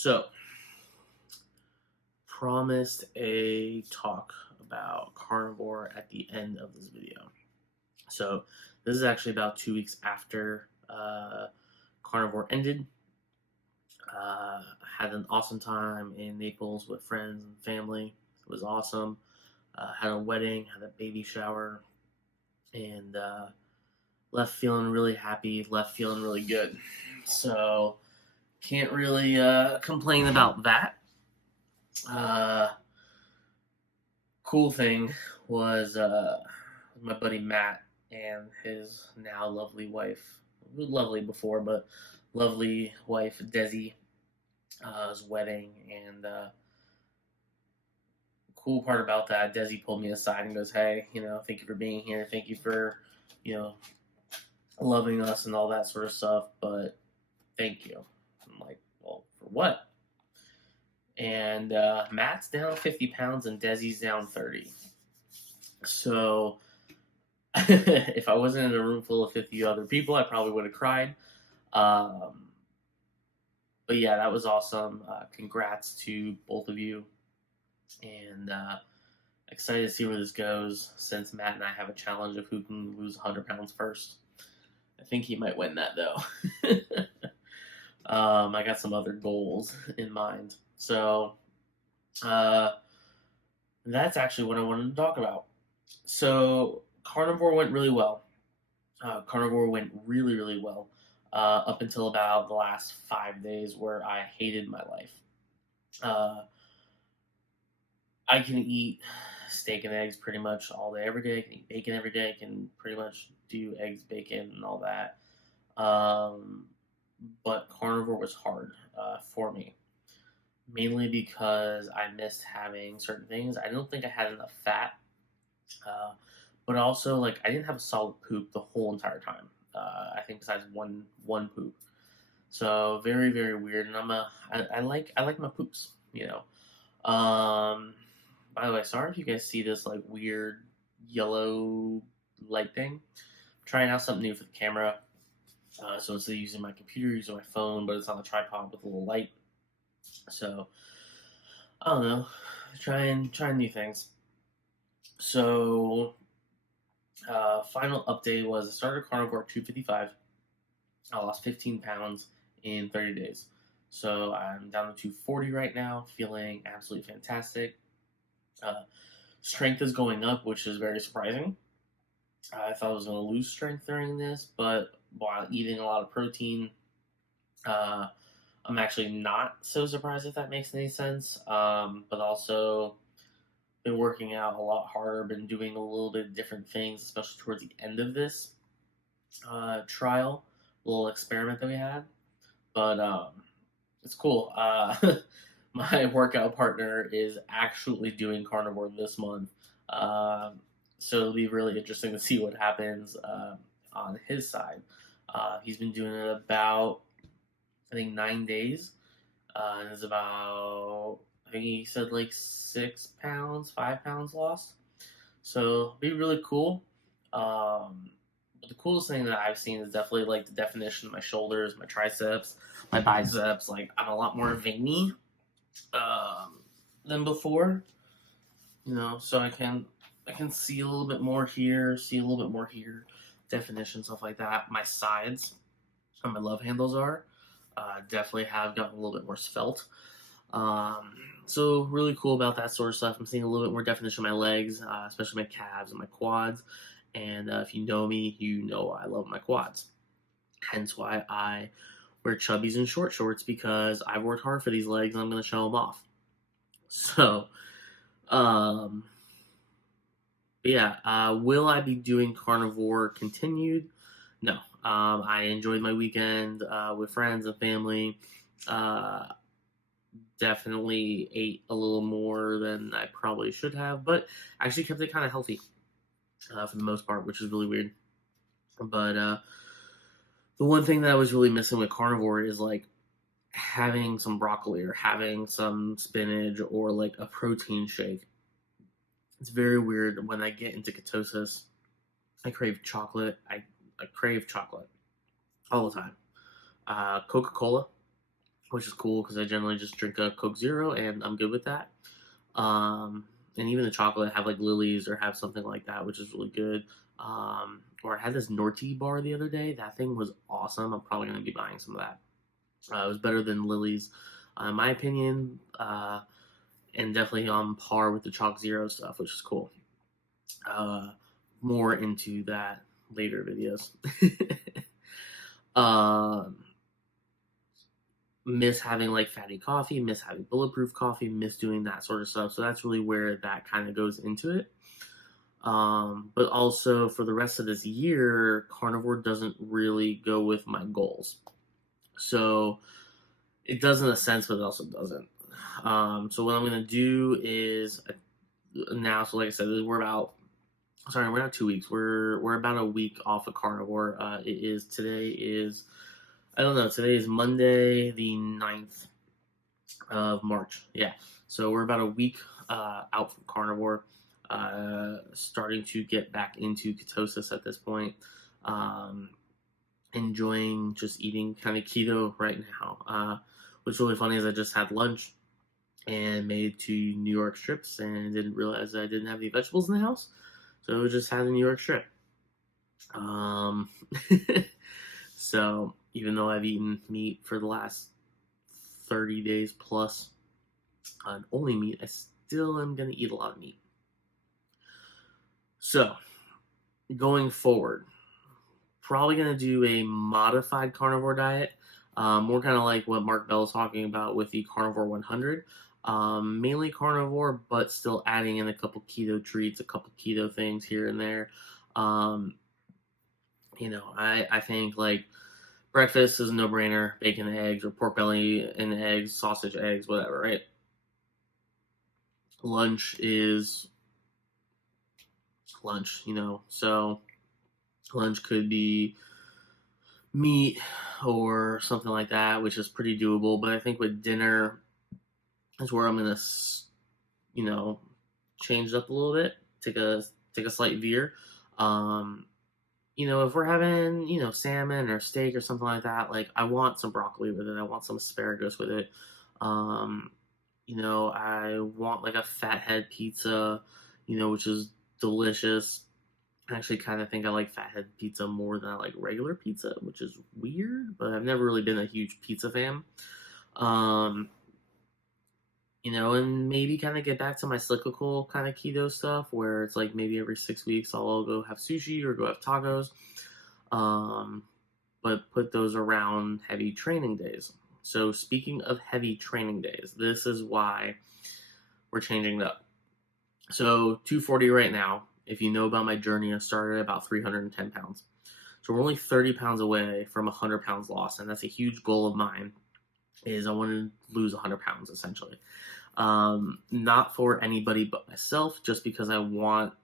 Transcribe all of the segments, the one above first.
So, promised a talk about carnivore at the end of this video. So, this is actually about 2 weeks after carnivore ended. Had an awesome time in Naples with friends and family. It was awesome. Had a wedding, had a baby shower, and left feeling really happy, left feeling really good. So, can't really complain about that. Cool thing was my buddy Matt and his now lovely wife, lovely before, but lovely wife Desi, his wedding. And cool part about that, Desi pulled me aside and goes, "Hey, thank you for being here. Thank you for, you know, loving us and all that sort of stuff. But thank you." I'm like, "Well, for what?" And Matt's down 50 pounds and Desi's down 30. So if I wasn't in a room full of 50 other people, I probably would have cried. Um, but yeah, that was awesome. Congrats to both of you. And excited to see where this goes since Matt and I have a challenge of who can lose 100 pounds first. I think he might win that though. I got some other goals in mind. So that's actually what I wanted to talk about. So carnivore went really well. Carnivore went really, really well up until about the last 5 days where I hated my life. I can eat steak and eggs pretty much all day, every day. I can eat bacon every day. I can pretty much do eggs, bacon, and all that. But carnivore was hard for me, mainly because I missed having certain things. I don't think I had enough fat, but also like I didn't have a solid poop the whole entire time. I think besides one poop. So very very weird, and I like my poops. By the way, sorry if you guys see this like weird yellow light thing. I'm trying out something new for the camera. So instead of using my computer, using my phone, but it's on a tripod with a little light. So I don't know, trying new things. So final update was I started carnivore at 255. I lost 15 pounds in 30 days. So I'm down to 240 right now, feeling absolutely fantastic. Strength is going up, which is very surprising. I thought I was going to lose strength during this, but while eating a lot of protein, I'm actually not so surprised if that makes any sense. But also been working out a lot harder, been doing a little bit different things, especially towards the end of this trial, little experiment that we had. But it's cool. My workout partner is actually doing carnivore this month. So it'll be really interesting to see what happens on his side. He's been doing it about, I think, 9 days. And it's about, I think he said like 6 pounds, 5 pounds lost. So it'll be really cool. But the coolest thing that I've seen is definitely like the definition of my shoulders, my triceps, my biceps. Like I'm a lot more veiny than before. So I can see a little bit more here, see a little bit more here, definition, stuff like that. My sides, where my love handles are, definitely have gotten a little bit more svelte. So really cool about that sort of stuff. I'm seeing a little bit more definition of my legs, especially my calves and my quads. And if you know me, you know I love my quads. Hence why I wear chubbies and short shorts, because I've worked hard for these legs and I'm going to show them off. So, yeah, will I be doing carnivore continued? No. I enjoyed my weekend with friends and family. Definitely ate a little more than I probably should have, but actually kept it kind of healthy for the most part, which is really weird. But the one thing that I was really missing with carnivore is like having some broccoli or having some spinach or like a protein shake. It's very weird when I get into ketosis. I crave chocolate. I crave chocolate all the time. Coca-Cola, which is cool because I generally just drink a Coke Zero and I'm good with that. And even the chocolate have like lilies or have something like that, which is really good. Or I had this Norty bar the other day. That thing was awesome. I'm probably going to be buying some of that. It was better than Lily's, in my opinion, and definitely on par with the Chalk Zero stuff, which is cool. More into that later videos. Miss having like fatty coffee, miss having bulletproof coffee, miss doing that sort of stuff. So that's really where that kind of goes into it. But also for the rest of this year, carnivore doesn't really go with my goals. So it does in a sense, but it also doesn't. So what I'm gonna do is now. So like I said, we're not 2 weeks. We're about a week off of carnivore. Today is I don't know. Today is Monday the 9th of March. Yeah. So we're about a week out from carnivore. Starting to get back into ketosis at this point. Enjoying just eating kind of keto right now. What's really funny is I just had lunch and made 2 New York strips and didn't realize I didn't have any vegetables in the house. So just had a New York strip. So even though I've eaten meat for the last 30 days plus on only meat, I still am going to eat a lot of meat. So going forward, probably going to do a modified carnivore diet, more kind of like what Mark Bell is talking about with the Carnivore 100. Mainly carnivore, but still adding in a couple keto treats, a couple keto things here and there. I think like breakfast is a no-brainer, bacon and eggs, or pork belly and eggs, sausage, eggs, whatever, right? Lunch is lunch, so lunch could be meat or something like that, which is pretty doable. But I think with dinner is where I'm gonna, change it up a little bit, take a slight veer. If we're having, salmon or steak or something like that, like I want some broccoli with it. I want some asparagus with it. I want like a fathead pizza, which is delicious. I actually kind of think I like fathead pizza more than I like regular pizza, which is weird, but I've never really been a huge pizza fan. And maybe kind of get back to my cyclical kind of keto stuff where it's like maybe every 6 weeks I'll go have sushi or go have tacos. But put those around heavy training days. So speaking of heavy training days, this is why we're changing it up. So 240 right now. If you know about my journey, I started at about 310 pounds. So we're only 30 pounds away from 100 pounds lost, and that's a huge goal of mine. Is I want to lose 100 pounds essentially. Not for anybody but myself, just because I want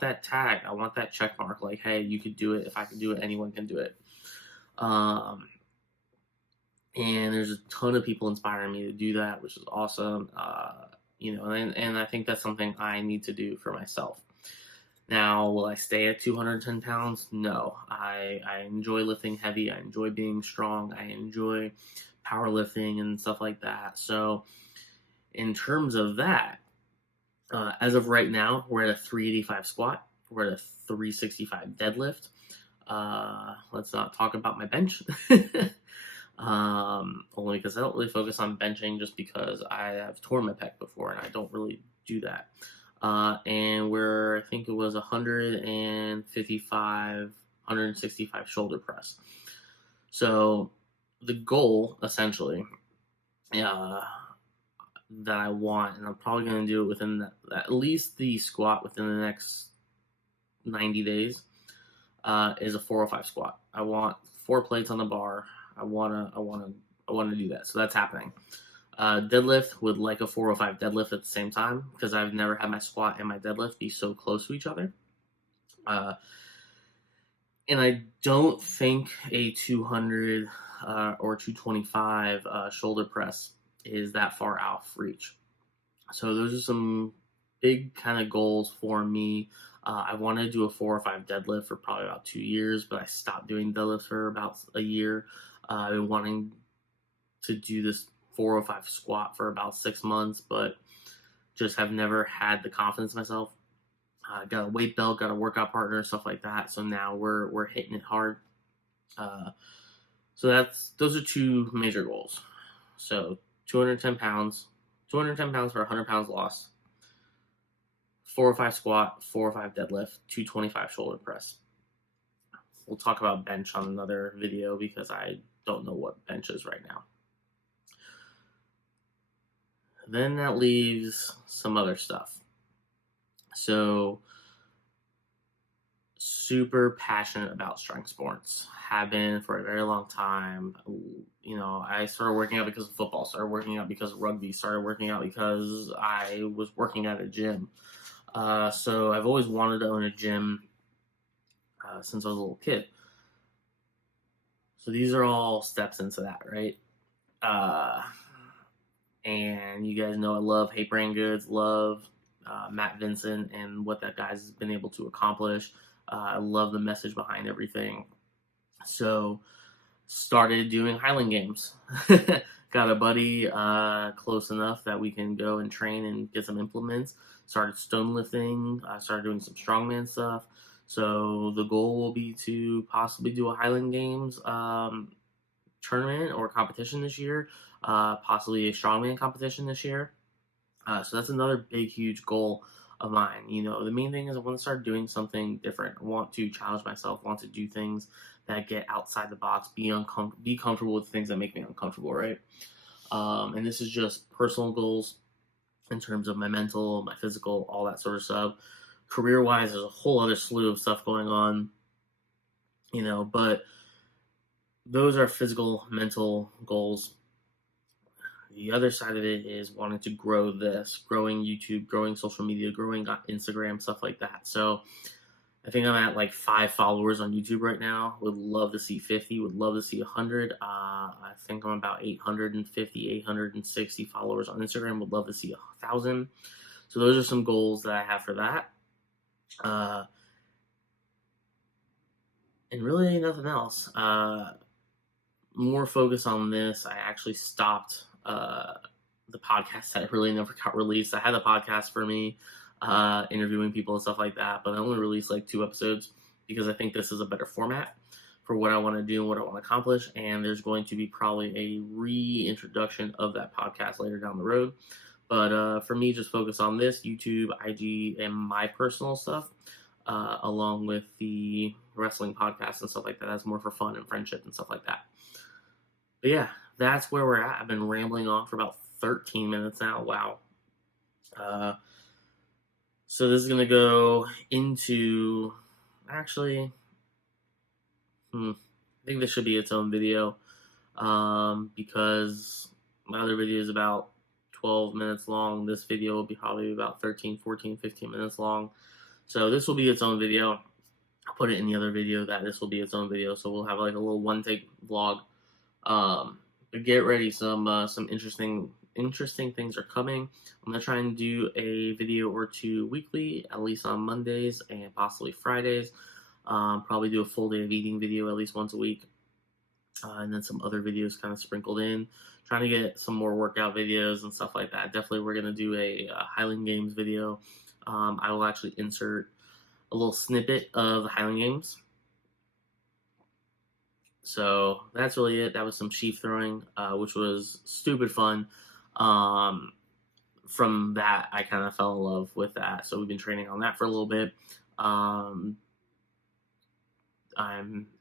that tag. I want that check mark. Like, hey, you could do it. If I can do it, anyone can do it. And there's a ton of people inspiring me to do that, which is awesome. And I think that's something I need to do for myself. Now, will I stay at 210 pounds? No. I enjoy lifting heavy. I enjoy being strong. I enjoy powerlifting and stuff like that. So in terms of that, as of right now, we're at a 385 squat. We're at a 365 deadlift. Let's not talk about my bench. Only because I don't really focus on benching just because I have torn my pec before and I don't really do that. And I think it was 155, 165 shoulder press. So the goal essentially, that I want, and I'm probably going to do it within at least the squat within the next 90 days, is a 405 squat. I want 4 plates on the bar. I want to do that. So that's happening. Deadlift would like a 405 deadlift at the same time because I've never had my squat and my deadlift be so close to each other. And I don't think a 200 or 225 shoulder press is that far out of reach. So those are some big kind of goals for me. I want to do a 405 deadlift for probably about 2 years, but I stopped doing deadlifts for about a year. I've been wanting to do this 405 squat for about 6 months, but just have never had the confidence myself. Got a weight belt, got a workout partner, stuff like that. So now we're hitting it hard. So those are two major goals. So 210 pounds for 100 pounds lost, 405 squat, 405 deadlift, 225 shoulder press. We'll talk about bench on another video because I don't know what bench is right now. Then that leaves some other stuff. So, super passionate about strength sports. Have been for a very long time. You know, I started working out because of football, started working out because of rugby, started working out because I was working at a gym. So I've always wanted to own a gym since I was a little kid. So these are all steps into that, right? And you guys know I love Hate Brain Goods, love Matt Vincent and what that guy's been able to accomplish. I love the message behind everything. So started doing Highland games. Got a buddy close enough that we can go and train and get some implements. Started stone lifting. I started doing some strongman stuff. So the goal will be to possibly do a Highland Games tournament or competition this year, possibly a strongman competition this year. So that's another big, huge goal of mine. You know, the main thing is I want to start doing something different. I want to challenge myself, want to do things that get outside the box, be comfortable with things that make me uncomfortable, right? And this is just personal goals in terms of my mental, my physical, all that sort of stuff. Career-wise, there's a whole other slew of stuff going on, you know, but those are physical, mental goals. The other side of it is wanting to grow this, growing YouTube, growing social media, growing Instagram, stuff like that. So I think I'm at like 5 followers on YouTube right now. Would love to see 50, would love to see 100. I think I'm about 850, 860 followers on Instagram. Would love to see 1,000. So those are some goals that I have for that. And really nothing else. More focus on this. I actually stopped the podcast that really never got released. I had a podcast for me, interviewing people and stuff like that, but I only released like 2 episodes because I think this is a better format for what I want to do and what I want to accomplish. And there's going to be probably a reintroduction of that podcast later down the road. But for me, just focus on this, YouTube, IG, and my personal stuff, along with the wrestling podcast and stuff like that. That's more for fun and friendship and stuff like that. But yeah, that's where we're at. I've been rambling on for about 13 minutes now. Wow. So this is going to go into, actually, I think this should be its own video, because my other video is about 12 minutes long. This video will be probably about 13, 14, 15 minutes long. So this will be its own video. I'll put it in the other video that this will be its own video. So we'll have like a little one-take vlog. But get ready, some interesting things are coming. I'm gonna try and do a video or 2 weekly, at least on Mondays and possibly Fridays. Probably do a full day of eating video at least once a week, and then some other videos kind of sprinkled in. Trying to get some more workout videos and stuff like that. Definitely, we're gonna do a Highland Games video. I will actually insert a little snippet of the Highland Games. So that's really it. That was some sheaf throwing, which was stupid fun. From that, I kind of fell in love with that. So we've been training on that for a little bit. I'm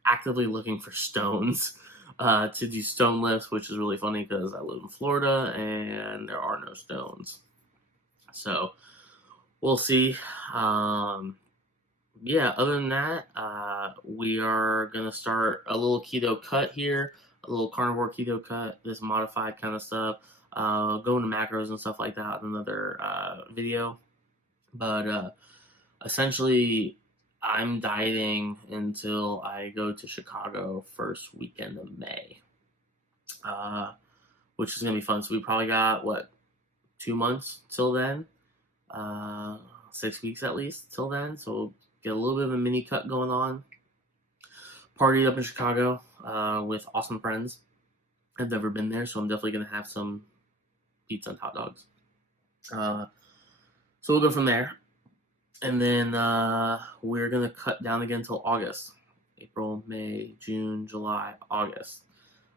actively looking for stones to do stone lifts, which is really funny because I live in Florida and there are no stones. So we'll see. Yeah, other than that, we are going to start a little keto cut here, a little carnivore keto cut, this modified kind of stuff, going to macros and stuff like that in another video. But essentially, I'm dieting until I go to Chicago first weekend of May, which is going to be fun. So we probably got, 2 months till then, 6 weeks at least till then. So we'll get a little bit of a mini cut going on. Partied up in Chicago with awesome friends. I've never been there, so I'm definitely gonna have some pizza and hot dogs. Uh, so we'll go from there, and then we're gonna cut down again until August, April, May, June, July, August,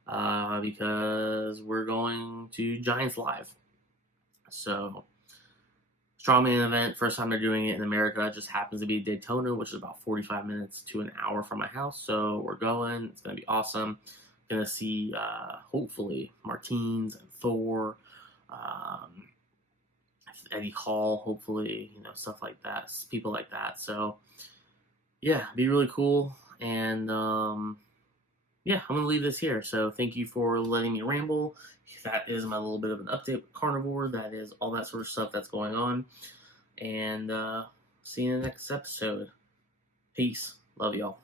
because we're going to Giants Live. So strongman event, first time they're doing it in America. It just happens to be Daytona, which is about 45 minutes to an hour from my house. So we're going. It's gonna be awesome. Gonna see hopefully Martins and Thor, um, Eddie Hall, hopefully, stuff like that, people like that. So yeah, be really cool. And yeah, I'm gonna leave this here. So thank you for letting me ramble. That is my little bit of an update with Carnivore. That is all that sort of stuff that's going on. And see you in the next episode. Peace. Love y'all.